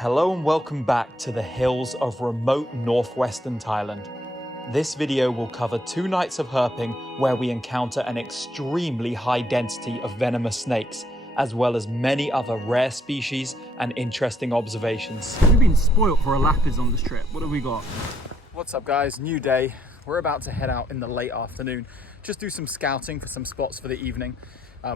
Hello and welcome back to the hills of remote northwestern Thailand. This video will cover 2 nights of herping where we encounter an extremely high density of venomous snakes, as well as many other rare species and interesting observations. We've been spoilt for a lapids on this trip. What have we got? What's up guys, new day. We're about to head out in the late afternoon, just do some scouting for some spots for the evening.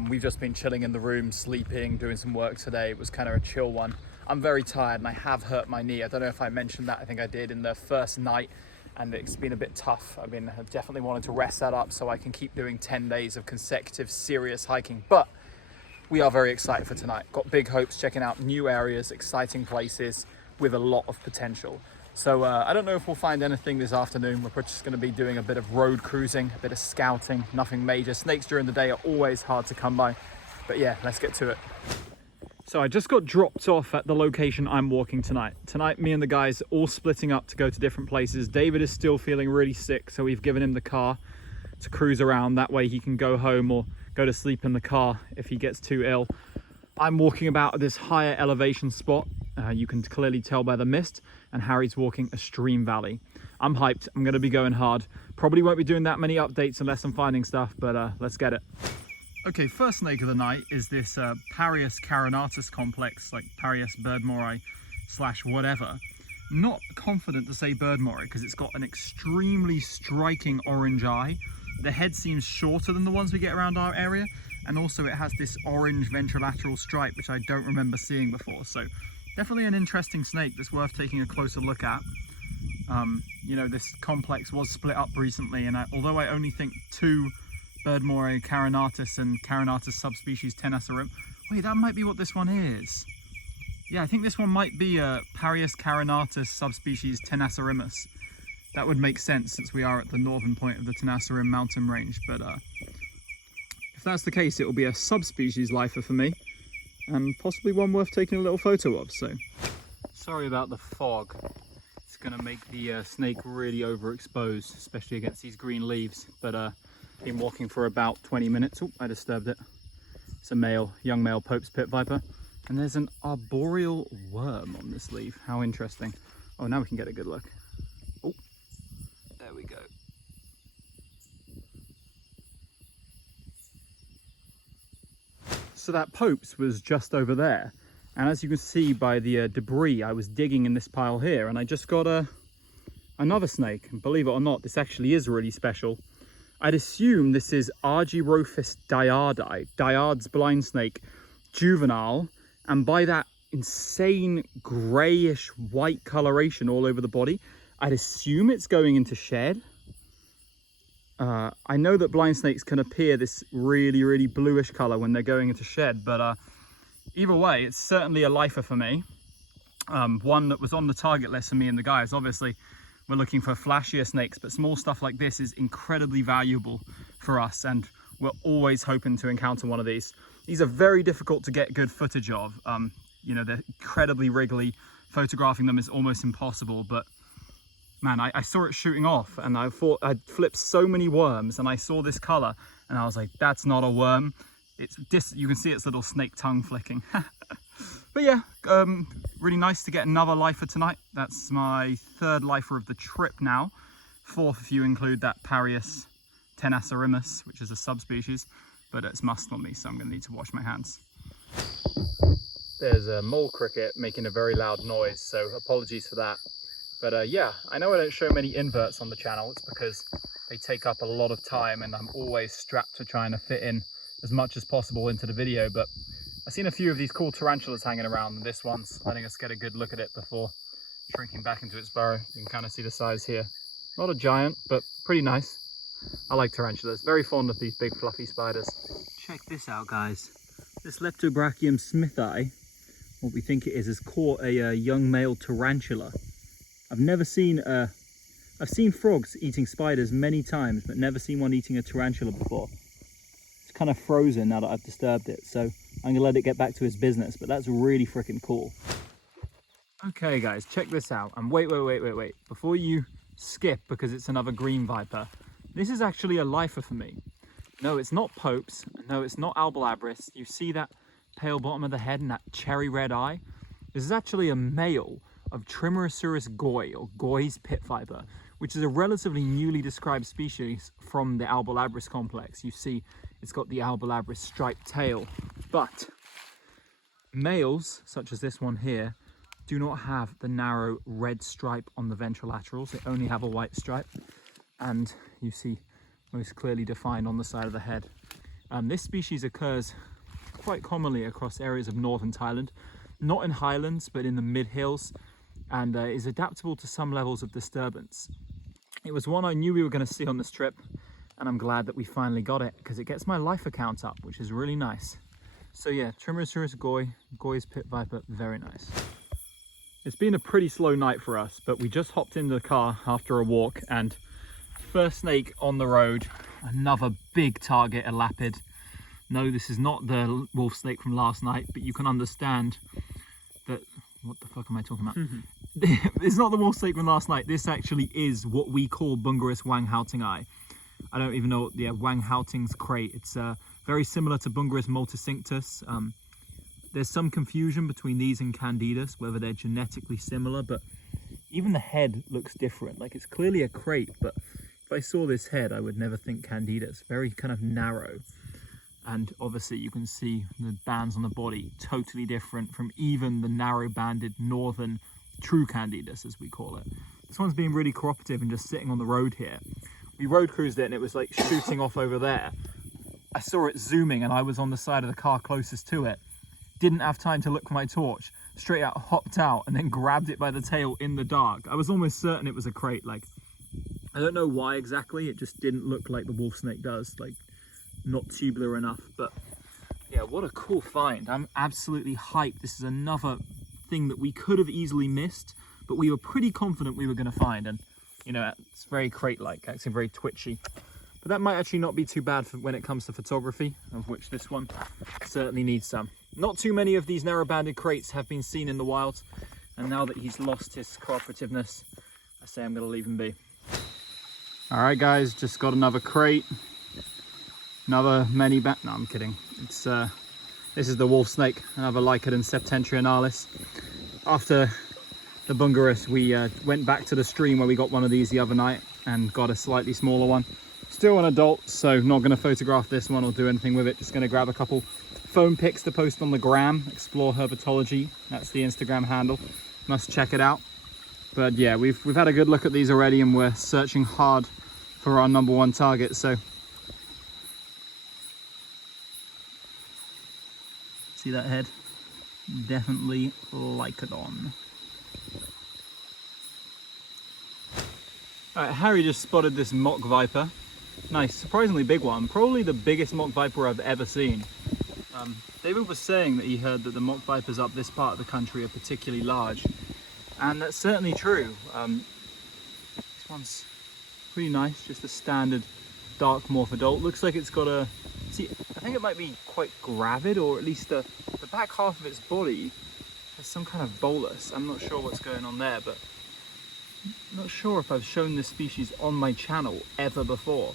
We've just been chilling in the room, sleeping, doing some work today. It was kind of a chill one. I'm very tired and I have hurt my knee. I don't know if I mentioned that. I think I did in the first night, and it's been a bit tough. I've definitely wanted to rest that up so I can keep doing 10 days of consecutive serious hiking. But we are very excited for tonight. Got big hopes, checking out new areas, exciting places with a lot of potential. So I don't know if we'll find anything this afternoon. We're just going to be doing a bit of road cruising, a bit of scouting, nothing major. Snakes during the day are always hard to come by. But yeah, let's get to it. So I just got dropped off at the location I'm walking tonight. Tonight, me and the guys all splitting up to go to different places. David is still feeling really sick, so we've given him the car to cruise around. That way he can go home or go to sleep in the car if he gets too ill. I'm walking about this higher elevation spot. You can clearly tell by the mist, and Harry's walking a stream valley. I'm hyped. I'm going to be going hard. Probably won't be doing that many updates unless I'm finding stuff, but let's get it. Okay, first snake of the night is this Parius carinatus complex, like Parius BERDMORE'S / whatever. Not confident to say BERDMORE because it's got an extremely striking orange eye. The head seems shorter than the ones we get around our area, and also it has this orange ventrolateral stripe which I don't remember seeing before. So definitely an interesting snake that's worth taking a closer look at. You know, this complex was split up recently, and although I only think 2 BERDMORE carinatus and carinatus subspecies tenacerim. Wait, that might be what this one is. Yeah, I think this one might be a Parius carinatus subspecies tenacerimus. That would make sense since we are at the northern point of the Tenasserim mountain range, but if that's the case, it will be a subspecies lifer for me, and possibly one worth taking a little photo of. So, sorry about the fog. It's going to make the snake really overexposed, especially against these green leaves, but been walking for about 20 minutes. Oh, I disturbed it. It's a young male Pope's pit viper. And there's an arboreal worm on this leaf. How interesting. Oh, now we can get a good look. Oh, there we go. So that Pope's was just over there. And as you can see by the debris, I was digging in this pile here, and I just got another snake. And believe it or not, this actually is really special. I'd assume this is Argyrophis DIARD'S blind snake, juvenile, and by that insane greyish white coloration all over the body, I'd assume it's going into shed. I know that blind snakes can appear this really bluish colour when they're going into shed, but either way, it's certainly a lifer for me. One that was on the target list for me and the guys. Obviously, we're looking for flashier snakes, but small stuff like this is incredibly valuable for us, and we're always hoping to encounter one of these. These are very difficult to get good footage of. You know, they're incredibly wriggly. Photographing them is almost impossible, but man, I saw it shooting off, and I thought I'd flipped so many worms, and I saw this color, and I was like, that's not a worm. You can see its little snake tongue flicking. But yeah, really nice to get another lifer tonight. That's my 3rd lifer of the trip now. 4th if you include that Parius tenacerimus, which is a subspecies, but it's musk on me, so I'm going to need to wash my hands. There's a mole cricket making a very loud noise, so apologies for that. But yeah, I know I don't show many inverts on the channel. It's because they take up a lot of time, and I'm always strapped to trying to fit in as much as possible into the video, but I've seen a few of these cool tarantulas hanging around, and this one's letting us get a good look at it before shrinking back into its burrow. You can kind of see the size here. Not a giant, but pretty nice. I like tarantulas. Very fond of these big fluffy spiders. Check this out, guys. This Leptobrachium smithi, what we think it is, has caught a young male tarantula. I've seen frogs eating spiders many times, but never seen one eating a tarantula before. It's kind of frozen now that I've disturbed it, so I'm gonna let it get back to its business, but that's really freaking cool. Okay guys, check this out. And wait. Before you skip because it's another green viper, this is actually a lifer for me. No, it's not Pope's. No, it's not Albalabris. You see that pale bottom of the head and that cherry red eye? This is actually a male of Trimeresurus goi, or Goi's pit viper, which is a relatively newly described species from the Albolabris complex. You see it's got the Albolabris striped tail, but males, such as this one here, do not have the narrow red stripe on the ventrolaterals. They only have a white stripe, and you see most clearly defined on the side of the head. This species occurs quite commonly across areas of northern Thailand, not in highlands, but in the mid-hills, and is adaptable to some levels of disturbance. It was one I knew we were going to see on this trip, and I'm glad that we finally got it, because it gets my life account up, which is really nice. So yeah, Trimeresurus goi, Goi's pit viper, very nice. It's been a pretty slow night for us, but we just hopped into the car after a walk, and first snake on the road, another big target, a lapid. No, this is not the wolf snake from last night, but you can understand that, what the fuck am I talking about? It's not the wolf snake from last night. This actually is what we call Bungarus wanghoutingi. I don't even know what the wanghouting's KRAIT. It's very similar to Bungarus multicinctus. There's some confusion between these and Candidus, whether they're genetically similar, but even the head looks different. Like, it's clearly a KRAIT, but if I saw this head, I would never think Candidus. Very kind of narrow. And obviously you can see the bands on the body totally different from even the narrow banded northern true Candidus, as we call it. This one's been really cooperative and just sitting on the road here. We road cruised it and it was like shooting off over there. I saw it zooming and I was on the side of the car closest to it. Didn't have time to look for my torch, straight out hopped out and then grabbed it by the tail in the dark. I was almost certain it was a KRAIT. Like, I don't know why exactly, it just didn't look like the wolf snake does, like not tubular enough. But yeah, what a cool find. I'm absolutely hyped. This is another thing that we could have easily missed, but we were pretty confident we were going to find. And you know, it's very KRAIT-like, actually very twitchy. But that might actually not be too bad for when it comes to photography, of which this one certainly needs some. Not too many of these narrow-banded KRAITs have been seen in the wild, and now that he's lost his cooperativeness, I say I'm going to leave him be. All right, guys, just got another KRAIT, another many no, I'm kidding. It's this is the wolf snake, another Lycodon septentrionalis. After the Bungarus, we went back to the stream where we got one of these the other night and got a slightly smaller one. Still an adult, so not going to photograph this one or do anything with it. Just going to grab a couple phone pics to post on the gram. Explore Herpetology, that's the Instagram handle. Must check it out. But yeah, we've had a good look at these already, and we're searching hard for our #1 target. So see that head? Definitely Lycodon. All right, Harry just spotted this mock viper. Nice, surprisingly big one. Probably the biggest mock viper I've ever seen. David was saying that he heard that the mock vipers up this part of the country are particularly large, and that's certainly true. This one's pretty nice, just a standard dark morph adult. Looks like it's got a, see, I think it might be quite gravid, or at least the back half of its body has some kind of bolus. I'm not sure what's going on there, but I'm not sure if I've shown this species on my channel ever before.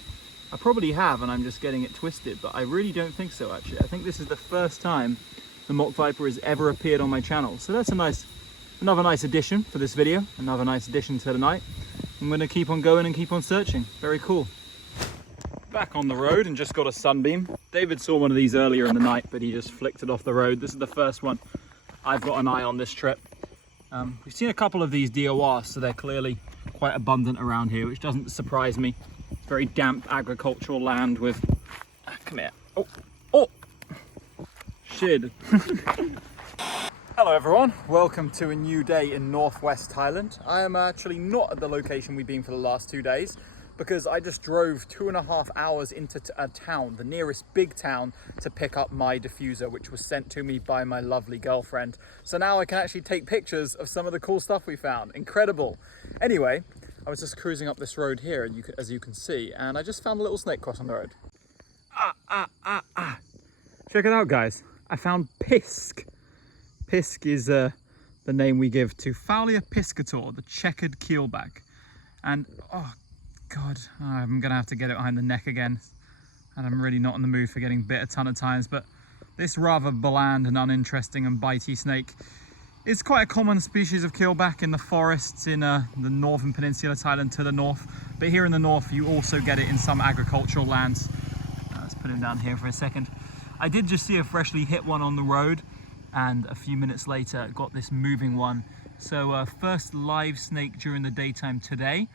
I probably have, and I'm just getting it twisted, but I really don't think so, actually. I think this is the first time the mock viper has ever appeared on my channel. So that's another nice addition for this video, another nice addition to the night. I'm going to keep on going and keep on searching. Very cool. Back on the road and just got a sunbeam. David saw one of these earlier in the night, but he just flicked it off the road. This is the first one I've got an eye on this trip. We've seen a couple of these DIARD'S, so they're clearly quite abundant around here, which doesn't surprise me. Very damp agricultural land with, come here, oh, shit. Hello everyone, welcome to a new day in northwest Thailand. I am actually not at the location we've been for the last 2 days, because I just drove 2.5 hours into a town, the nearest big town, to pick up my diffuser, which was sent to me by my lovely girlfriend. So now I can actually take pictures of some of the cool stuff we found. Incredible. Anyway, I was just cruising up this road here, and as you can see, and I just found a little snake crossing the road. Check it out, guys. I found Pisk. Pisk is the name we give to Fowlia piscator, the checkered keelback. And, oh God, I'm gonna have to get it behind the neck again. And I'm really not in the mood for getting bit a ton of times, but this rather bland and uninteresting and bitey snake It's quite a common species of keelback in the forests in the northern peninsula of Thailand to the north. But here in the north, you also get it in some agricultural lands. Let's put him down here for a second. I did just see a freshly hit one on the road, and a few minutes later got this moving one. So first live snake during the daytime today.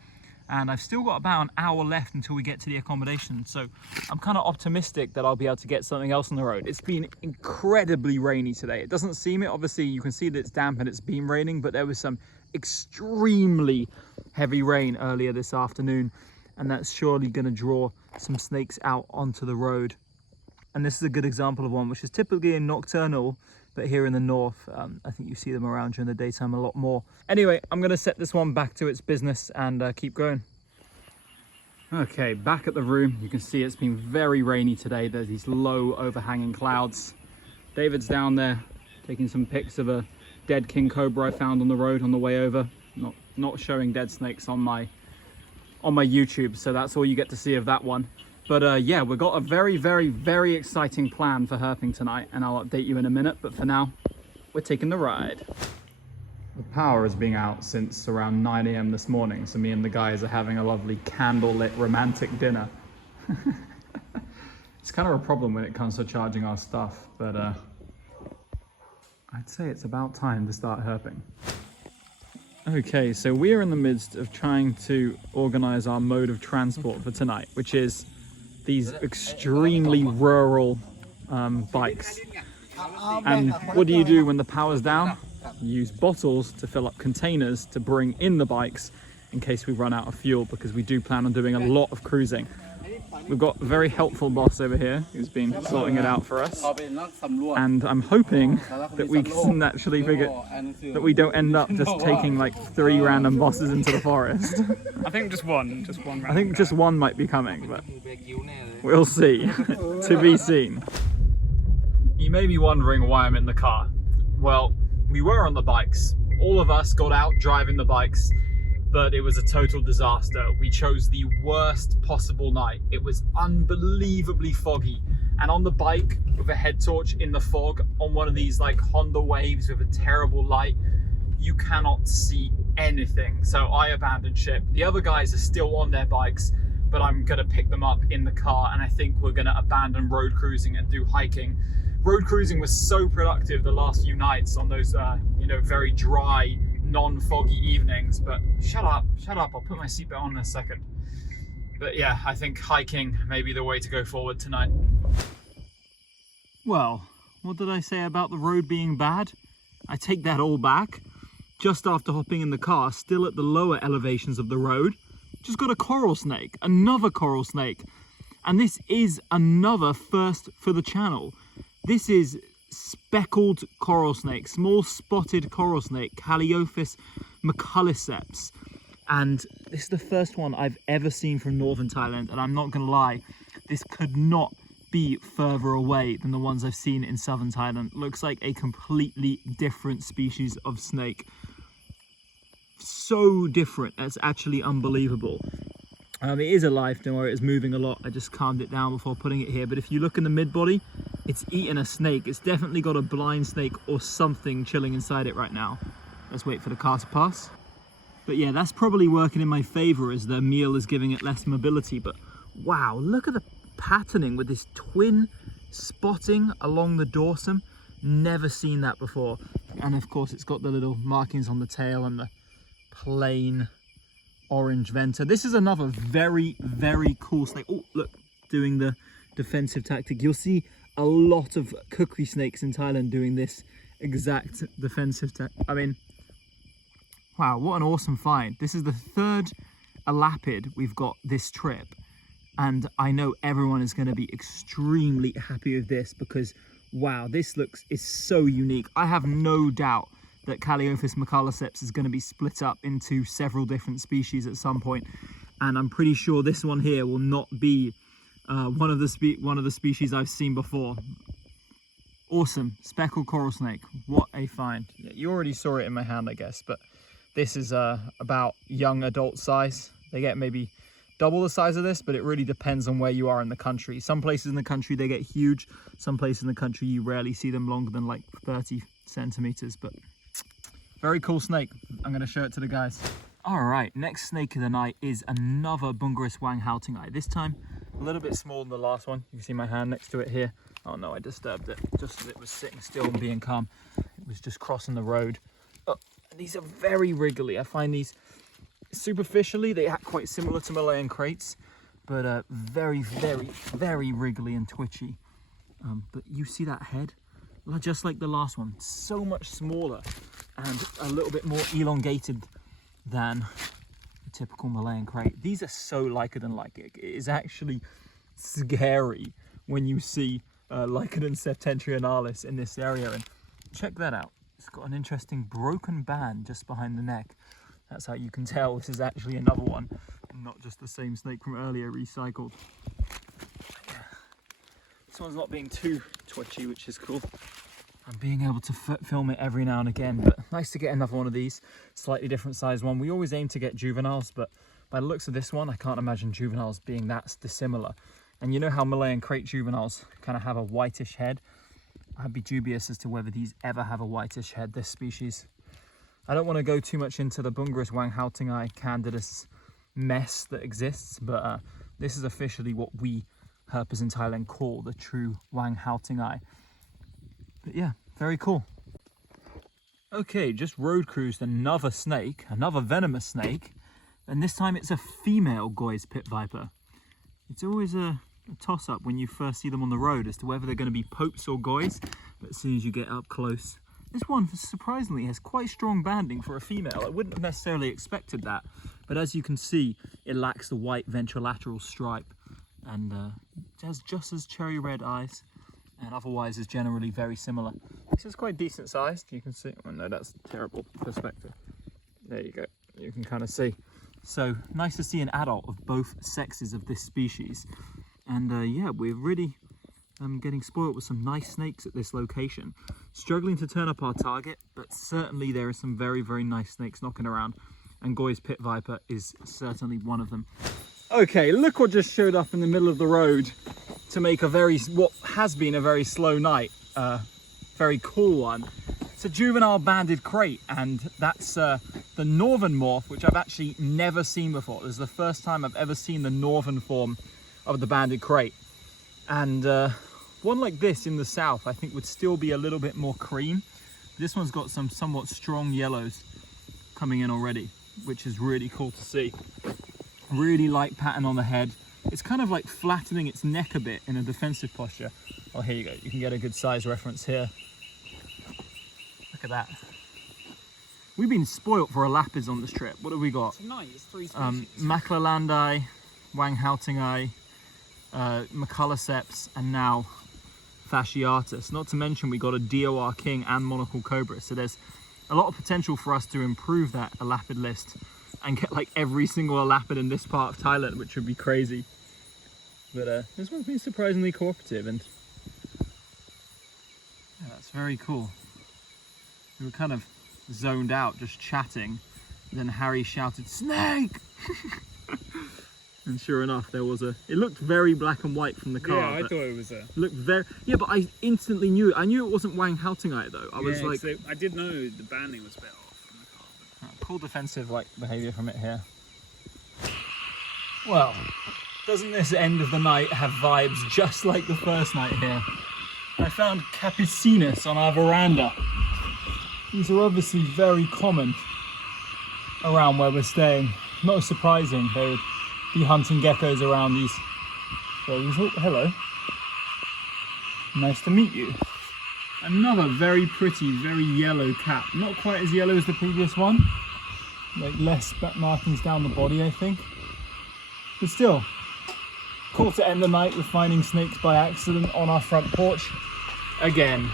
And I've still got about an hour left until we get to the accommodation. So I'm kind of optimistic that I'll be able to get something else on the road. It's been incredibly rainy today. It doesn't seem it. Obviously, you can see that it's damp and it's been raining, but there was some extremely heavy rain earlier this afternoon. And that's surely going to draw some snakes out onto the road. And this is a good example of one which is typically nocturnal, but here in the north, I think you see them around during the daytime a lot more. Anyway, I'm going to set this one back to its business and keep going. Okay, back at the room. You can see it's been very rainy today. There's these low overhanging clouds. David's down there taking some pics of a dead king cobra I found on the road on the way over. Not showing dead snakes on my YouTube, so that's all you get to see of that one. But yeah, we've got a very, very, very exciting plan for herping tonight, and I'll update you in a minute. But for now, we're taking the ride. The power has been out since around 9 AM this morning, so me and the guys are having a lovely candlelit romantic dinner. It's kind of a problem when it comes to charging our stuff, but I'd say it's about time to start herping. Okay, so we are in the midst of trying to organize our mode of transport for tonight, which is these extremely rural bikes. And what do you do when the power's down? You use bottles to fill up containers to bring in the bikes in case we run out of fuel, because we do plan on doing a lot of cruising. We've got a very helpful boss over here who's been sorting it out for us, and I'm hoping that we can actually figure that we don't end up just taking like 3 random bosses into the forest. I think just one I think just one might be coming, but we'll see. To be seen. You may be wondering why I'm in the car. Well, we were on the bikes. All of us got out driving the bikes, but it was a total disaster. We chose the worst possible night. It was unbelievably foggy. And on the bike with a head torch in the fog on one of these like Honda Waves with a terrible light, you cannot see anything. So I abandoned ship. The other guys are still on their bikes, but I'm gonna pick them up in the car, and I think we're gonna abandon road cruising and do hiking. Road cruising was so productive the last few nights on those, you know, very dry, non-foggy evenings, but shut up, I'll put my seatbelt on in a second. But yeah, I think hiking may be the way to go forward tonight. Well, what did I say about the road being bad? I take that all back. Just after hopping in the car, still at the lower elevations of the road, just got a coral snake, another coral snake. And this is another first for the channel. This is speckled coral snake, small spotted coral snake, Calliophis McCulliceps. And this is the first one I've ever seen from northern Thailand, and I'm not gonna lie, this could not be further away than the ones I've seen in southern Thailand. Looks like a completely different species of snake. So different, that's actually unbelievable. It is alive, don't worry, it's moving a lot. I just calmed it down before putting it here. But if you look in the mid-body, it's eating a snake. It's definitely got a blind snake or something chilling inside it right now. Let's wait for the car to pass. But yeah, that's probably working in my favor as the meal is giving it less mobility. But wow, look at the patterning with this twin spotting along the dorsum. Never seen that before. And of course, it's got the little markings on the tail and the plain orange venter. This is another very, very cool snake. Oh, look, doing the defensive tactic. You'll see a lot of kukri snakes in Thailand doing this exact defensive tactic. I mean, wow, what an awesome find. This is the third elapid we've got this trip. And I know everyone is going to be extremely happy with this because, wow, this is so unique. I have no doubt that Calliophis McCulliceps is going to be split up into several different species at some point, and I'm pretty sure this one here will not be one of the species I've seen before. Awesome, speckled coral snake, what a find. Yeah, you already saw it in my hand, I guess, but this is about young adult size. They get maybe double the size of this, but it really depends on where you are in the country. Some places in the country they get huge, some places in the country you rarely see them longer than like 30 centimeters, but Very cool snake. I'm going to show it to the guys. All right, next snake of the night is another Bungarus Wang Houting-eye. This time a little bit smaller than the last one. You can see my hand next to it here. Oh no, I disturbed it just as it was sitting still and being calm. It was just crossing the road. Oh, and these are very wriggly. I find these superficially, they act quite similar to Malayan KRAITs, but very, very, very wriggly and twitchy. But you see that head? Just like the last one, so much smaller and a little bit more elongated than the typical Malayan KRAIT. These are so Lycodon-like. It is actually scary when you see Lycodon septentrionalis in this area. And check that out. It's got an interesting broken band just behind the neck. That's how you can tell this is actually another one, not just the same snake from earlier recycled. This one's not being too twitchy, which is cool. I'm being able to film it every now and again, but nice to get another one of these, slightly different size one. We always aim to get juveniles, but by the looks of this one, I can't imagine juveniles being that dissimilar. And you know how Malayan KRAIT juveniles kind of have a whitish head? I'd be dubious as to whether these ever have a whitish head, this species. I don't want to go too much into the Bungarus Wang Houting-eye Candidus mess that exists, but this is officially what we herpers in Thailand call the true Wang Houting-eye. But yeah, very cool. Okay, just road cruised another snake, another venomous snake, and this time it's a female GUO'S pit viper. It's always a toss-up when you first see them on the road as to whether they're going to be popes or GUO'S, but as soon as you get up close, this one surprisingly has quite strong banding for a female. I wouldn't have necessarily expected that, but as you can see, it lacks the white ventrolateral stripe and has just as cherry red eyes, and otherwise is generally very similar. This is quite decent sized. You can see, oh no, that's terrible perspective. There you go, you can kind of see. So nice to see an adult of both sexes of this species. And yeah, we're really getting spoiled with some nice snakes at this location. Struggling to turn up our target, but certainly there are some very, very nice snakes knocking around, and GUO'S pit viper is certainly one of them. Okay, look what just showed up in the middle of the road to make what has been a very slow night, very cool one. It's a juvenile banded KRAIT, and that's the northern morph, which I've actually never seen before. This is the first time I've ever seen the northern form of the banded KRAIT. And one like this in the south, I think would still be a little bit more cream. This one's got some somewhat strong yellows coming in already, which is really cool to see. Really light pattern on the head. It's kind of like flattening its neck a bit in a defensive posture. Oh, here you go. You can get a good size reference here. Look at that. We've been spoilt for elapids on this trip. What have we got? Tonight it's 3 species. Maclelandi, Wang Houting-eye, McCulloceps, and now Fasciatus. Not to mention we got a DOR King and Monocle Cobra. So there's a lot of potential for us to improve that elapid list and get like every single elapid in this part of Thailand, which would be crazy. But this one's been surprisingly cooperative, and yeah, that's very cool. We were kind of zoned out, just chatting, and then Harry shouted, "Snake!" And sure enough, there was a... It looked very black and white from the car. Yeah, I thought it was a... Looked very... Yeah, but I instantly knew it. I knew it wasn't Wang Houting-eye though. I was like... So I did know the banding was a bit off from the car. But... Cool defensive like behaviour from it here. Well, doesn't this end of the night have vibes just like the first night here? I found Capucinus on our veranda. These are obviously very common around where we're staying. Not surprising they would be hunting geckos around these. So, oh, hello. Nice to meet you. Another very pretty, very yellow cap. Not quite as yellow as the previous one. Like less speck markings down the body, I think. But still, cool to end the night with finding snakes by accident on our front porch. Again.